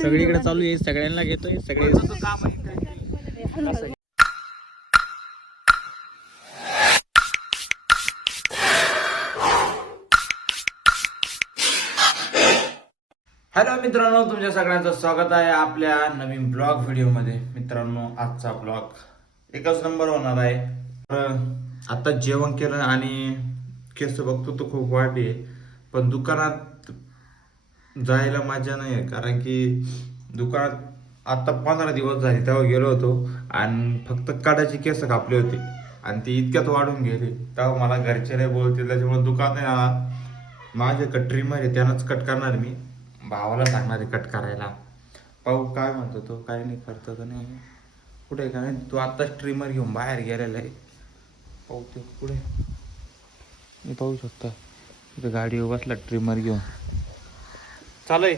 सगळीकडे चालू आहे सगळ्यांना घेतोय सगळे. हॅलो मित्रांनो तुमच्या सगळ्यांचं स्वागत आहे आपल्या नवीन ब्लॉग व्हिडिओमध्ये. मित्रांनो आजचा ब्लॉग एकच नंबर होणार आहे. तर आता जेवण केलं आणि केस बघतो तो खूप वाढली पण दुकानात जायला मजा नाही आहे कारण की दुकानात आता पंधरा दिवस झाले तेव्हा गेलो होतो आणि फक्त काढायची केस कापली होती. आणि ती इतक्यात वाढून गेली. तेव्हा मला घरचे नाही बोलतील त्याच्यामुळे दुकान नाही जाणार माझे ट्रिमर आहे त्यानंच कट करणार मी. भावाला सांगणार आहे कट करायला. पाहू काय म्हणतो तो काय नाही करतो तर नाही. कुठे आहे का नाही? तू आत्ताच ट्रिमर घेऊन बाहेर गेलेला आहे. पाहू ते कुठे मी पाहू शकता. इथं गाडीवर बसला ट्रिमर घेऊन. चालू आहे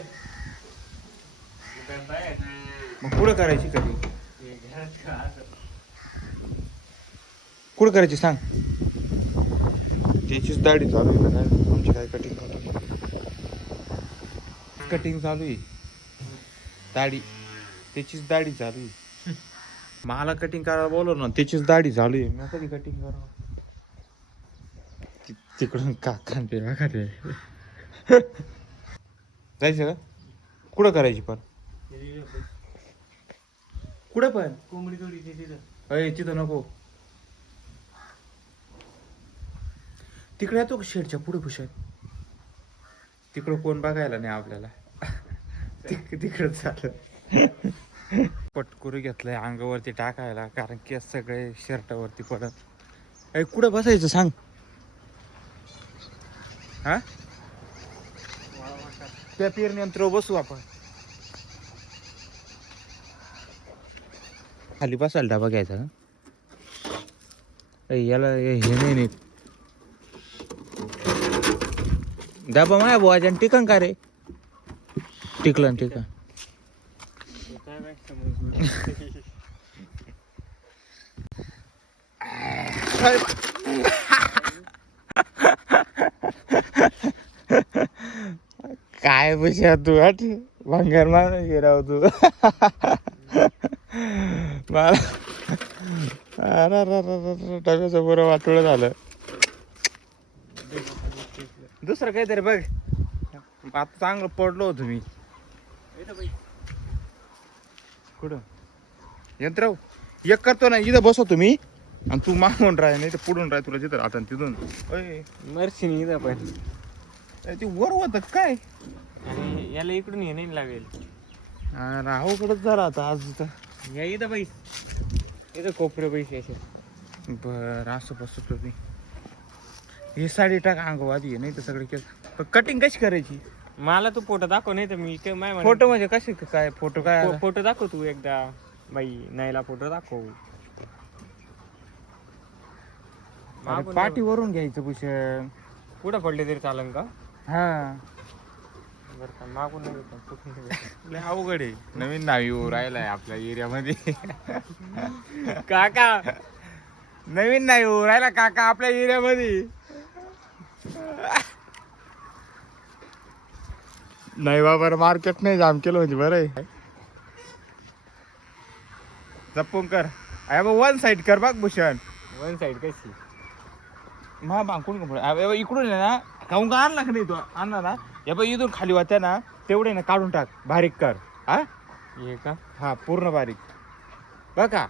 मग कुठं करायची कधी कुठं करायची सांग. त्याचीच दाढी चालू आहे का काय आमची काय कटिंग कटिंग चालू आहे. दाढी. त्याचीच दाढी चालू आहे. मला कटिंग करायला बोलव ना त्याचीच दाढी चालू आहे. मी कधी कटिंग करावं तिकडून काका ते बघा ते जायचं का? कुठं करायची पण? कुठं पण? कोंबडी तिथं अय तिथं नको. तिकडे येतो का शेडच्या पुढे पुशात? तिकडं कोण बघायला नाही आपल्याला. तिक तिकडं चालत. पटकुरी घेतलंय अंगावरती टाकायला कारण की सगळे शर्टावरती पडत. अय कुठं बसायचं सांग? हा? त्या पेरण्यंत्र बसू आपण. खाली बसायला डबा घ्यायचा का? याला हे नाही नीट. डबा माया बुवाच्या टिकन का रे? टिकलं टिकन. काय पैसे तू हट. भंगार मार गेराव तू. मला अरे डब्याचं बरं वाटोळ झालं. दुसरं काहीतरी बघ. आता चांगलं पडलो होतो मी. कुठं? यंत्र हो. एक करतो ना इथं बसवतो मी आणि तू मागून राह नाही तर पुढून राह तुला जिथं आता तिथून. मर्सी नाही इथं पण. ते वर होत काय? आणि याला इकडून ये नाही लागेल. राहूकडच झाला आता आज तर या इथं पैस इथं कोपरे पैसे असे. बर असं बसतो मी ही साडी टाक अंगवादी नाही तर सगळे केस कटिंग कशी करायची? मला तू फोटो दाखव नाही तर मी माय. फोटो म्हणजे कसे काय फोटो काय फो- फोटो दाखव तू एकदा. बाई नाहीला फोटो दाखव. मागून पाठीवरून घ्यायचं भूषण पुढं पडले तरी चालन का? हा. बरं का मागून नाही भेटत, कुठून नाही भेटत. लय अवघड आहे. नवीन नावी राहिलाय आपल्या एरियामध्ये. काका नवीन नाही हो राहिला काका आपल्या एरियामध्ये. नाही बाबा मार्केट नाही जाम केलं म्हणजे बरं आहे. जपून कर. अरे वन साईड कर बघ भूषण. वन साइड कशी? मा बांकून का पुढे इकडून आहे ना. काहून का आणला का नाही तो? आणला ना. या बघ इथून खाली होत्या ना. तेवढे ना काढून टाक. बारीक कर. हा? हे का? हा पूर्ण बारीक. बघ का.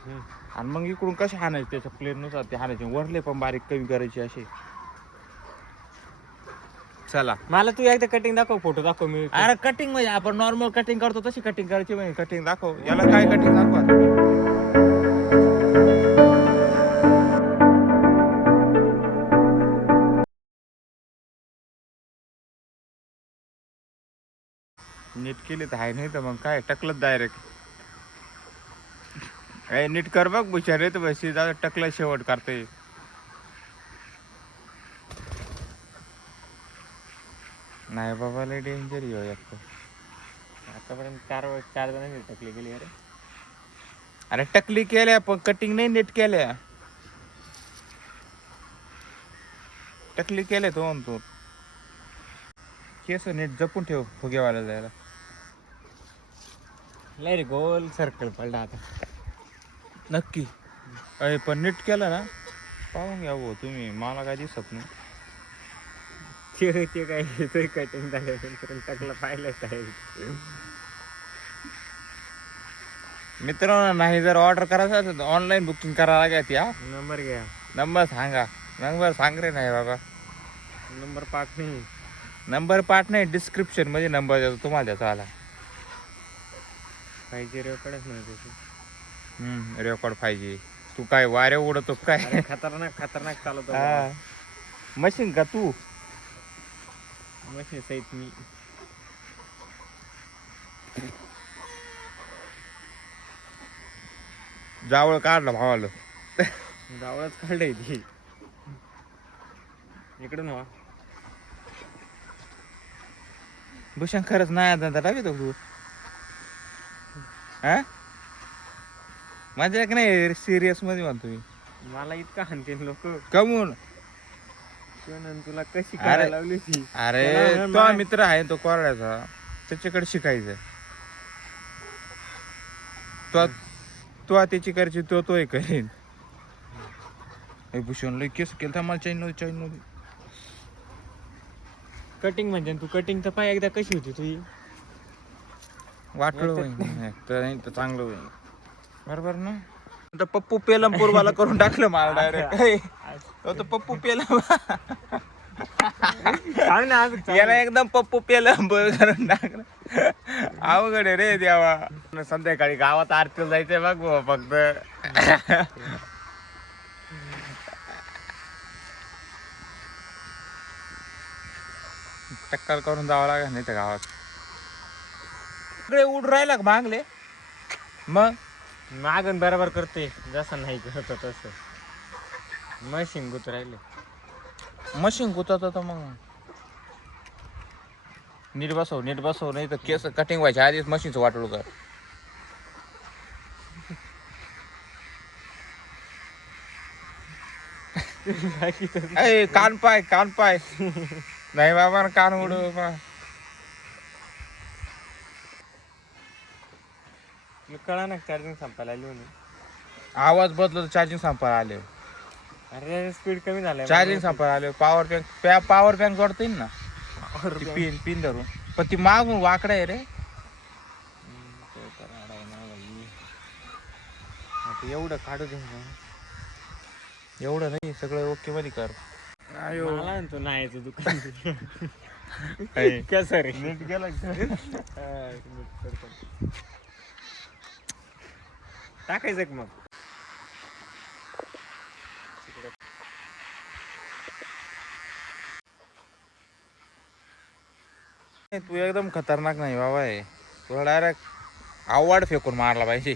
आणि मग इकडून कसे हाणायचे? त्याच्या प्लेननुसार ते हाणायचे. वरले पण बारीक कमी करायचे असे. चला. मला तू एकदा कटिंग दाखव फोटो दाखव मी. अरे कटिंग म्हणजे आपण नॉर्मल कटिंग करतो तशी कटिंग करायची म्हणजे कटिंग दाखव. याला काय कटिंग दाखव नीट केली तर आहे नाही तर मग काय टकलत डायरेक्ट ए नीट कर बघ बुचारे तर बस जाऊ टकलं शेवट करते नाही बाबा लय डेंजर येऊ हो एक आतापर्यंत चार चार जण टकली गेली अरे. अरे टकली केल्या पण कटिंग नाही नीट केल्या. टकली केल्या तो म्हणतो केस नीट जपून ठेव फुगेवाला जायला. लय रे गोल सर्कल पडला आता. नक्की. अरे पण नीट केलं ना पाहून घ्या भाऊ तुम्ही मला काय दिसत नाही. ते ते काय येतोय कटिंग झाल्यानंतर टाकलं पाहिलंच आहे. मित्रांनो नाही जर ऑर्डर करायचं असेल तर ऑनलाईन बुकिंग करावं लागेल या नंबर घ्या. नंबर सांगा. नंबर सांग रे नाही बाबा. नंबर पाठ नाही. नंबर पाठ नाही डिस्क्रिप्शनमध्ये नंबर देतो तुम्हाला त्याचा आला. पाहिजे रेकडच नाही त्याची रेकॉर्ड पाहिजे. तू काय वारे उडतो काय? खतरनाक खतरनाक चालवतो हा. मशीन का तू? मशीन सहित मी. जावळ काढलं भावाला. गावालाच काढलंय ती. इकडून व्हा भूषण खरंच नाही आता तो तू? हा? माझ्या एक नाही सिरियसमध्ये म्हणतो मी. मला इतका हानते लोक. कमून. तुला कशी अरे. करायला लावली ती अरे त्याला तो मित्र आहे तो कोरड्याचा. त्याच्याकडे शिकायचं तो तो त्याची करायची तो तोय करेन. ए भूषण लय केस केलं तर मला चैन चैन कटिंग म्हणजे तू कटिंग तर पाय एकदा कशी होती तुझी? वाटलं नाही तर नाही तर चांगलं होईल. बरोबर ना? तर पप्पू पेलम पूर्वाला करून टाकलं मला डायरेक्ट तो पप्पू पेलम. याला एकदम पप्पू पेलम करून टाकलं. अवघड आहे रे देवा. संध्याकाळी गावात आरतीला जायचंय बघ बुवा फक्त. टक्कल करून जावं लागेल नाही तर गावात. इकडे उड राहिला का मागले? मग? मागण बरोबर करते जसं नाही करत तसं. मशीन गुत राहिले. मशीन गुतत होतं मग? नीट बसव नीट बसव नाही तर केस कटिंग व्हायच्या आधीच मशीनचं वाटलं कर कान पाय कान पाय. नाही बाबा कान उडू. मी कळा ना चार्जिंग संपायला आली म्हणून. आवाज बदलत चार्जिंग संपायला आले. अरे स्पीड कमी झालाय चार्जिंग संपायला आले. पॉवर बँक पॉवर बँक जोडता येईल ना? पिन पिन धरून. पण ती मागून वाकडा आहे रे. एवढं काढू दे. एवढं नाही सगळं ओके मध्ये कर. आयो. मला दुकान. ऐ. कसं रे? नीट गेला. टाकायचं एक मग? तू एकदम खतरनाक नाही बाबा आहे तुला डायरेक्ट आव्हाड फेकून मारला पाहिजे.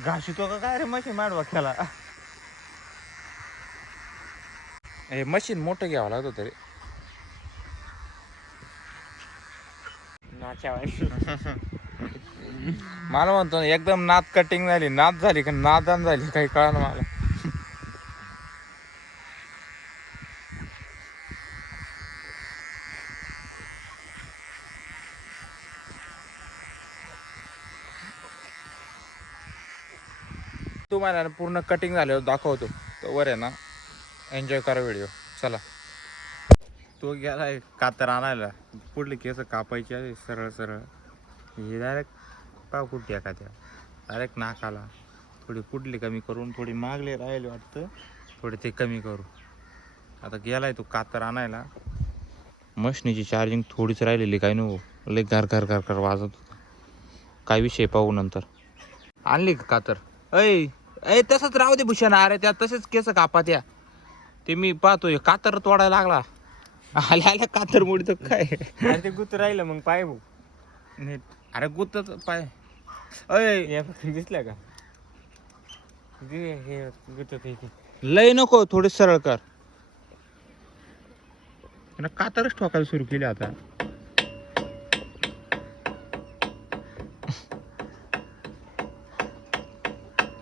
घाशितो का काय रे मशीन माडवा खेळा हे मशीन मोठं घ्यावं लागत होतं रे मला म्हणतो ना, एकदम नाद कटिंग झाली नाद झाली का नादान झाली काही कळलं मला. तुम्हाला ना पूर्ण कटिंग झाल्यावर दाखवतो. तो वर आहे ना. एन्जॉय करा व्हिडिओ चला. तो गेलाय कातर आणायला. पुढले केस कापायचे आहे सरळ सरळ. हे डायरेक्ट पाव कुठे त्या डायरेक्ट नाकाला. थोडी कुठली कमी करून थोडी मागले राहिले वाटतं थोडे ते कमी करू. आता गेलाय तो कातर आणायला. मशनीची चार्जिंग थोडीच राहिलेली काय नको लय घर घर घर घर वाजत होता. काय विषय पाहू नंतर. आणली का कातर? ऐ ऐ तसंच राहू दे भूषण. अरे त्या तसेच केस कापा त्या ते मी पाहतोय कातर तोडायला लागला. आल्या आल्या कातर मोडतो काय? अरे ते गुत राहिलं मग पाय भाऊ नीट. अरे गुतच पाय. अय या दिसल्या का? दे हे गुत ते लय नको थोडी सरळ कर. कातरच ठोकायला सुरू केली आता.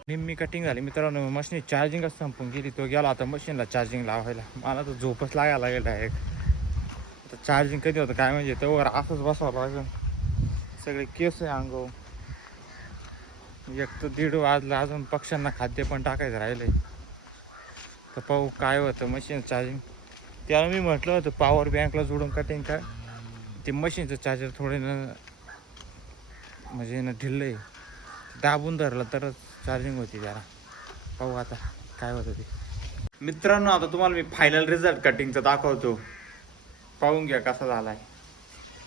निम्मी कटिंग झाली. मित्रांनो मशीन चार्जिंगच संपून गेली. तो गेला आता मशीनला चार्जिंग लावायला. मला तर झोपच लागायला लागेल डायरेक्ट आता चार्जिंग कधी होतं? काय म्हणजे तेव्हा असंच बसावं लागेल. सगळे केस आहे अंगावर एक तर दीड वाजला अजून पक्ष्यांना खाद्य पण टाकायचं राहिलंय. तर पाहू काय होतं मशीन चार्जिंग त्याला मी म्हटलं होतं पॉवर बँकला जोडून कटिंग काय ते मशीनचं चार्जर थोडे ना म्हणजे ना ढिल्लं आहे दाबून धरलं तरच चार्जिंग होती त्याला. पाहू आता काय होतं ते. मित्रांनो आता तुम्हाला मी फायनल रिझल्ट कटिंगचा दाखवतो. पाहून घ्या कसा झालाय.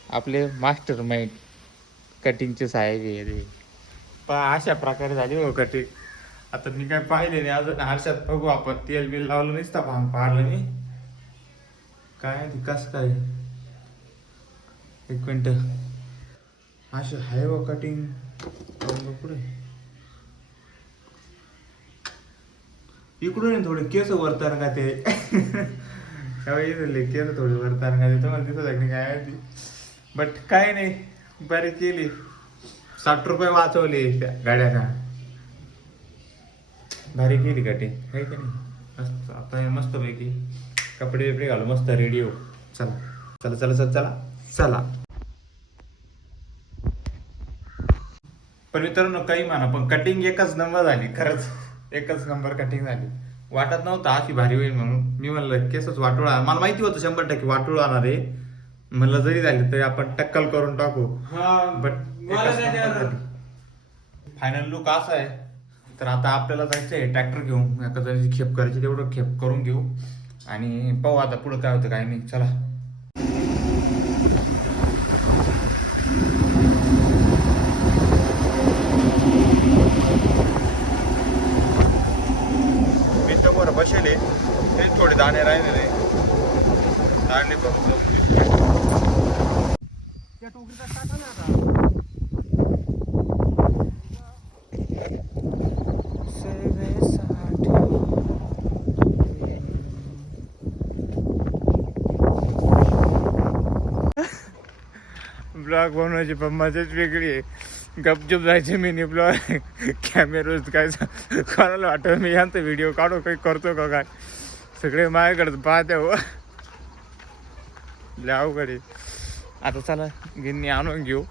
आपले मास्टर माइंड कटिंगचे साहेब आहे रे अशा प्रकारे झाली हो कटिंग. आता मी काय पाहिले नाही अजून आरशात बघू आपण. तेल बिल लावलं नसता भांग पाडलं मी. काय कसं काय? एक मिनिट. असे आहे व कटिंग. पुढे. इकडून आहे थोडे केस वरताना का ते? तेव्हा लेखी केस थोडे वरताना का मला तुम्हाला दिसत आहे की काय माहिती. बट काय नाही बरी केली. साठ रुपये वाचवले त्या गाड्या का भारी केली कटिंग काय की नाही? मस्त आता मस्त पैकी कपडे बिपडे घालू मस्त रेडी हो. चला चला चला चला चला चला. पण मित्रांनो काही म्हणा पण कटिंग एकच नंबर झाली खरंच. एकच नंबर कटिंग झाली. वाटत नव्हतं अशी भारी होईल म्हणून. मी म्हणलं केसच वाटोळ. मला माहिती होतं शंभर टक्के वाटोळ आणणार आहे. म्हणलं जरी झाली तरी आपण टक्कल करून टाकू. बट फायनल लुक असा आहे. तर आता आपल्याला जायचं आहे ट्रॅक्टर घेऊन. एका जणाची खेप करायची तेवढं खेप करून घेऊ. आणि पाहू आता पुढं काय होतं काय नाही. चला मी समोर बसेले राहिलेले दाणे बघतो ब्लॉग बनवायची पण मजाच वेगळी आहे. गपचूप जायचे मिनी ब्लॉग कॅमेरोज काय कोणाला वाटत मी यांचा व्हिडिओ काढू काही करतो का काय? सगळे माझ्याकडे पाहते हो. लय अवघड आता चला गिन्नी आणून घेऊ.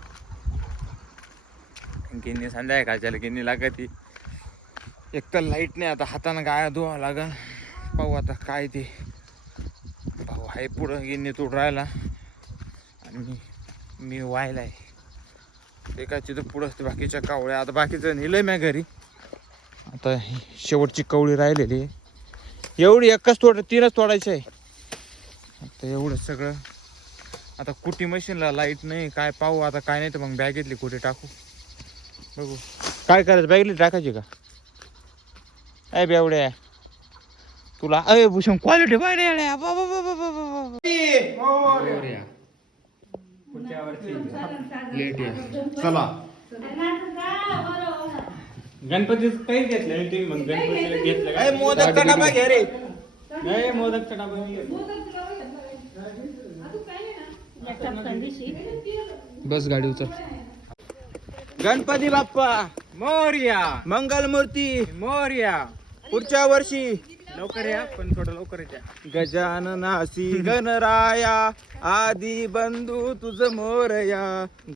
गिन्नी संध्याकाळच्याला गिन्नी लागते. एक तर लाइट नाही आता हातानं गाया धुवा लागल. पाहू आता काय ते. भाऊ आहे पुढं गिन्नी तोड राहिला. आणि मी मी व्हायला आहे. एकाची तर पुढं असते बाकीच्या कावळ्या. आता बाकीचं नेलं मी घरी. आता शेवटची कवळी राहिलेली आहे. एवढी एकच तोड तीनच तोडायची आहे. आता एवढं सगळं. आता कुटी मशीनला लाइट नाही काय पाहू आता काय नाही तर मग बॅगेतली कुठे टाकू? बघू. काय करायचं बॅगेतली टाकायची का? अय बेवड्या. तुला अय भूषण क्वालिटी पाहिजे चला. गणपतीच काही घेतलं नाही तुम्ही मग गणपतीला घेतलं अय मोदक का डबा घे रे. नाही मोदकचा डबा नाही घेतला. बस गाडी उचल गणपती बाप्पा मोरया. मंगल मूर्ती मोरया. पुढच्या वर्षी. लवकर या पण थोडं लवकर या. गजाननासी गणराया आदी बंधू तुझ मोरया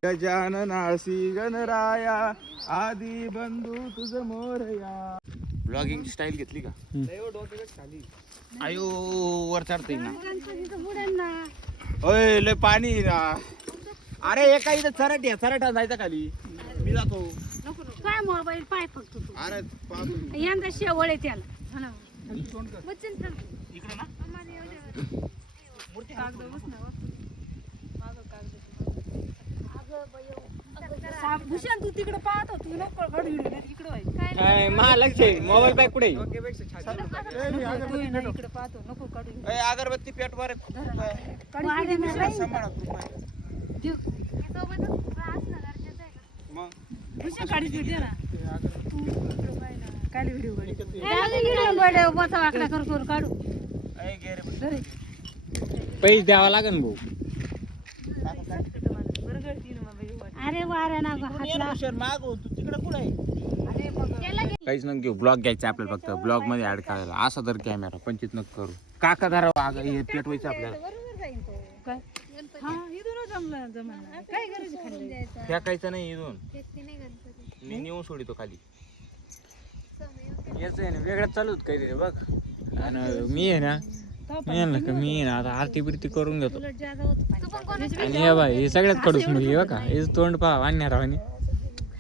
गजाननासी गणराया आदी बंधू तुझ मोरया ब्लॉगिंग स्टाईल घेतली का? आयो वर चढते ना. ओय लय पाणी ना. अरे एका इथं चराट आहे चराटा जायचा खाली. मी जातो. काय मोबाईल पाय फक्त तू? अरे पाहतो. यंदा शेवळ आहे त्याला. इकडं ना. भूषण तू तिकडे पाहत हो, तू नको घड इकडे महालक्ष मोबाईल बॅग कुठे इकडे पाहतो. नको काढू ए, अगरबत्ती पेट वर. मग? भूषण काढी तू इकडे पैसे द्यावा लागेल भाऊ. अरे वाऱ्या ना तू ना, हो, तिकडं कुठं काहीच नको घेऊ ब्लॉग घ्यायचा आपल्याला फक्त. ब्लॉगमध्ये ऍड करायला. असा तर कॅमेरा पंचित नको करू. काका धरा अगं हे पेटवायचं आपल्याला. काय? हा फेकायचं नाही इथून. मी नेऊन सोडितो खाली. याच आहे ना वेगळंच चालू होतं काहीतरी बघ. आणि मी आहे ना मी आहे ना का मी आहे ना आता आरती बिरती करून घेतो. आणि हे बाय हे सगळ्यात कडूस मुली बघा हे तोंड पहा वाढणार आणि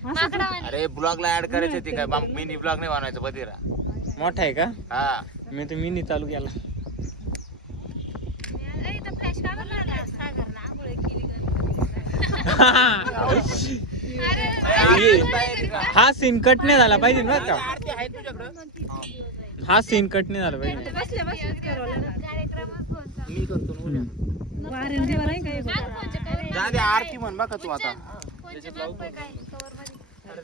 अरे ब्लॉगला ऍड करायचं ते काय? मिनी ब्लॉग नाही बनवायचं बदिरा मोठा आहे का? हा. मी तर मिनी चालू केला. हा सीन कट नाही झाला पाहिजे ना का हा सीन कट नाही झाला पाहिजे मी करतो आरती म्हण बघा तू आता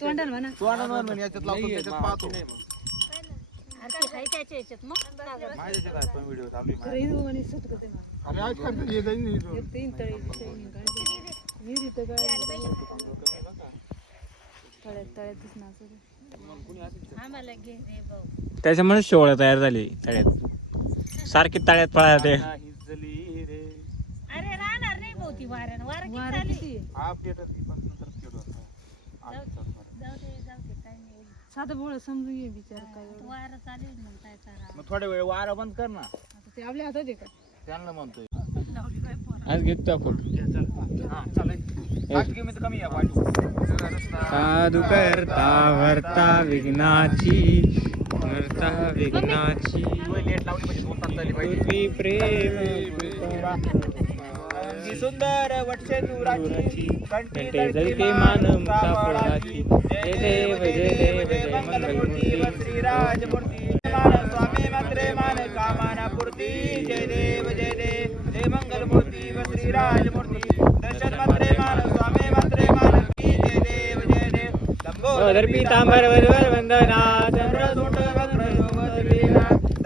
तोंडाला म्हणा तू आनंद म्हण याच्यात लावतो त्याच्यात पाहतो व्हिडिओ काय तळ्यात ते. त्याच्यामुळे शेवळ्या तयार झाली तळ्यात. सारखी तळ्यात पळा ते. वारं किती आहे? हा पेटत ती पण नंतर पेटवत. आजचा थोडा. साधं बोळ समजून घे बिचार काय एवढं. मग थोड्या वेळ वारा बंद कर ना. आता ते आपल्या हातात आहे का? त्यांना म्हणतोय. आज घेतो आपण. हा चालेल साधू करता वर्ता विघ्नाची वर्ता विघ्नाची. प्रेम सुंदर वटसे दुराची कंठे जळके मान मुक्ताफळाची जय देव जय देव जय मंगलमूर्ती श्रीराजमूर्ती स्वामी मात्रे मान कामाना पूर्ती जय देव जय देव जय मंगलमूर्ती व श्रीराजमूर्ती. दर्शन मात्रे मान पीतांबर वरवर वंदना चंद्र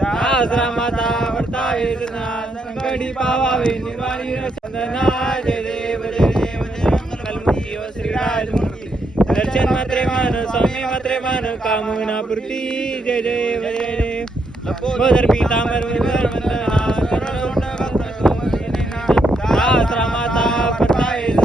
दासरा माता वर्ता वेदना संकटी पावावे निर्वाणी चंदना जय देव जय देव जय मंगलमूर्ती व श्रीराजमूर्ती दर्शन मात्रे मान स्वामी मात्रे मान कामना पूर्ती जय देव. जय देव पीतांबर वरवर वंदना चंद्र दासरा माता वर्ता वेदना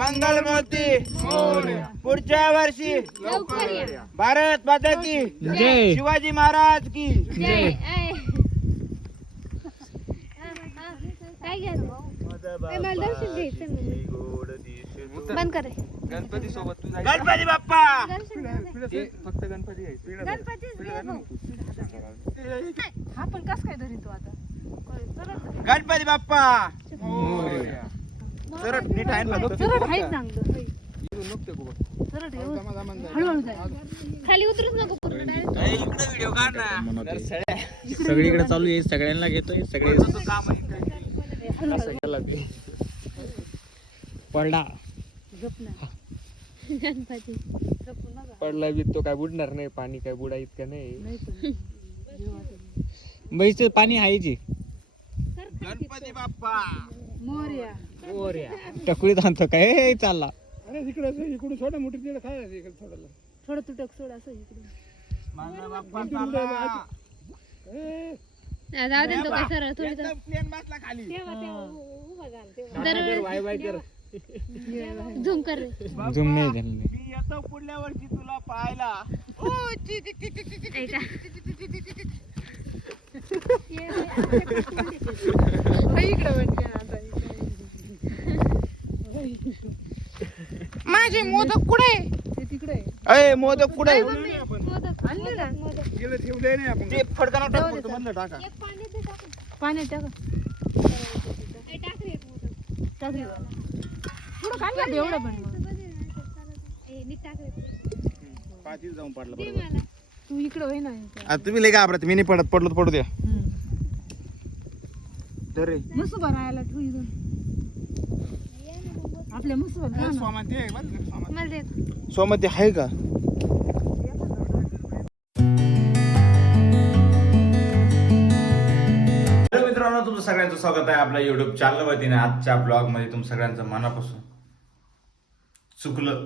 मंगलमूर्ती. मोरया. पुढच्या वर्षी. भारत माता की जय. शिवाजी महाराज की. जय. बंद करे गणपती सोबत गणपती बाप्पा. हा पण कस काय धरी तू आता? गणपती बाप्पा. सरळ नीट आहे ना आहे चांगलं. सरळ आहे. हळूहळू जाय खाली उतरूच नको पूर्ण direct. ए, इकडे व्हिडिओ काढ ना. सगळीकडे चालू आहे सगळ्यांना घेतोय सगळे काम असं केला ते पडला. गप ना. गणपती. गप्प नका. पडला बी तो काय बुडणार नाही पाणी काय बुडायत का नाही. नाही पण पाणी हायची गणपती बाप्पा. मोरया. टकुळीत आणतो काय हे चालला थोडं तुटक सोड असं इकडे माझा बाप्पा चालला. हा, जाऊ दे ना तो काय सरळ थोडी तर एकदम प्लेन बसला खाली झूम कर रे झुम नाही झालं मी येतो पुढल्या वर्षी तुला पाहायला ओ, ची, ची, ची, ची, ची, ची. ऐका इकडे म्हणजे माझे मोदक कुठे ते तिकडे आहे. अय मोदक कुठे मोदक आणले ना. ते फडकाना टाक फक्त मधलं टाका. एक पाणी दे टाकून. पाण्यात टाका. ए, टाक रे एक मोदक. टाकली पुढं काढलं एवढं पण? मग. ए, नीट टाक रे. पुढे. पाठीत जाऊन पडला दे बरोबर. मला. तू इकडे होई ना. आ, तुम्ही लय घाबरत मी नाही पडत पडलो तर पडू द्या. तर रे. मसू बनायला तू इथून. आपल्या मला देत. सोमती आहे का? हॅलो मित्रांनो तुमचं सगळ्यांचं स्वागत आहे आपल्या युट्यूब चॅनल वतीने. आजच्या ब्लॉगमध्ये तुम सगळ्यांचं मनापासून चुकलं.